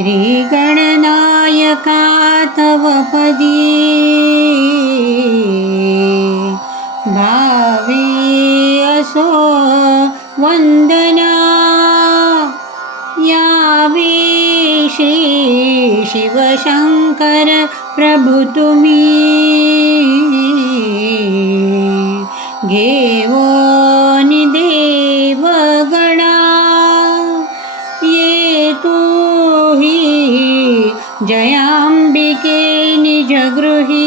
श्रीगणनायका तव पदी। भावे असो वन्दना यावे श्री शिवशङ्कर प्रभु तुम्ही जयाम्बिके निजगृहि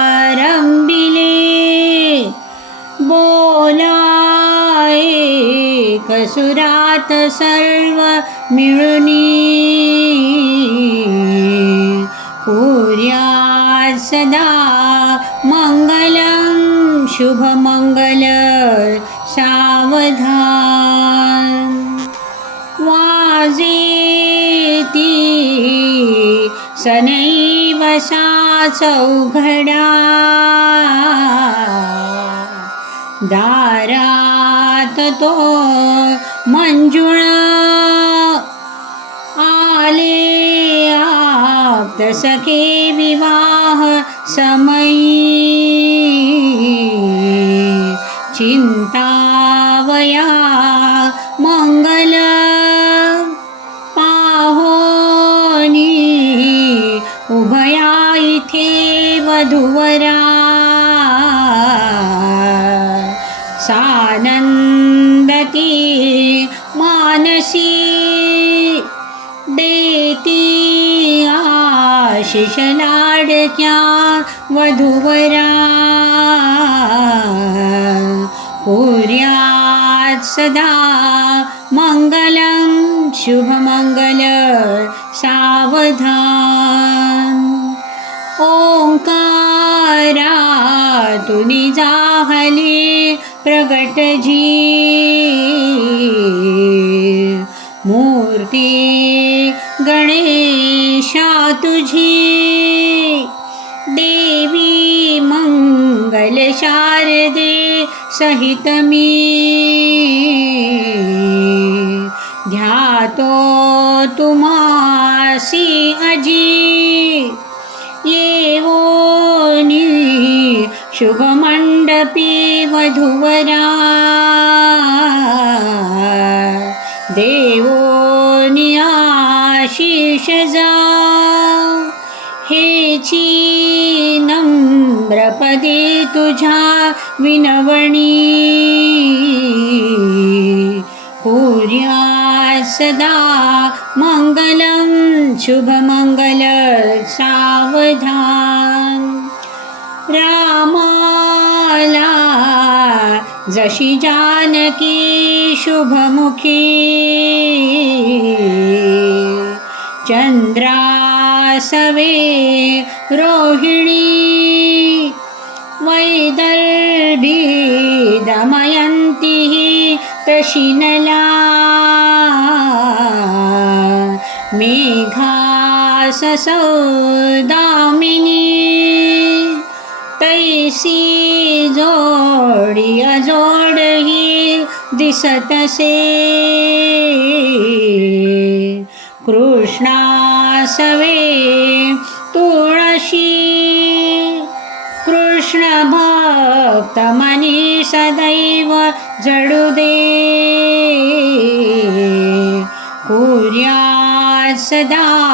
सत्कार्यारम्बिले बोला एकसुरात् सर्वमिळुनी कूर्या सदा मङ्गलं शुभमङ्गल सावधा ती सनैव चौघडा दारात तो मंजुळ आले आप्त सखे विवाह समयी वधुवरा सानंदती मानसी देती आशिष लाडक्या वधुवरा पुर्यात् सदा मङ्गलं शुभमङ्गल सावधान। ओंकारा तुनी जाहले प्रगटजी मूर्ती गणेशा तुझी देवी मंगल शारदे सहित मी. ध्यातो तुमासी अजी. येवोनी शुभमण्डपी वधुवरा। देवो आशिष हे हेची नम्रपदे तुझा विनवणी। पूर्या सदा मङ्गलं शुभमङ्गल सावधान। रामाला। जशि जानकी शुभमुखी। चन्द्रासवे रोहिणी। वैदर्भिदमयन्तिः दमयन्ति मेघाससौ दामिनी। जोडी दिसत दिसतसे कृष्णासवे तुळशी. कृष्ण भक्त मनी सदैव जडू दे. कुर्या सदा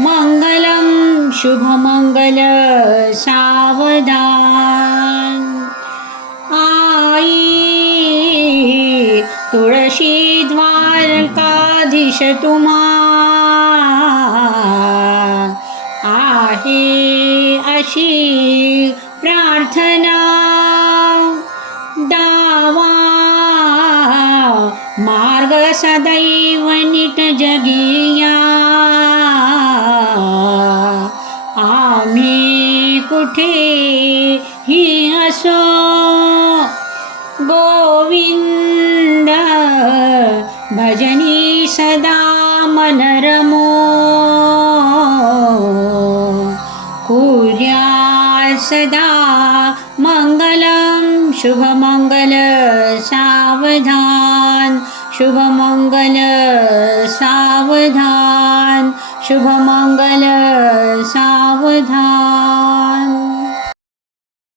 मङ्गलं शुभमङ्गल सावधान काशी द्वारकाधीश तुम्हा आहे अशी प्रार्थना. दावा मार्ग सदैव नीट जगिया. आम्ही कुठे ही असो गोविंद भजनी सदा मनरमो। कुर्या सदा मङ्गलं शुभमङ्गल सावधान। शुभमङ्गल सावधान शुभमङ्गल सावधान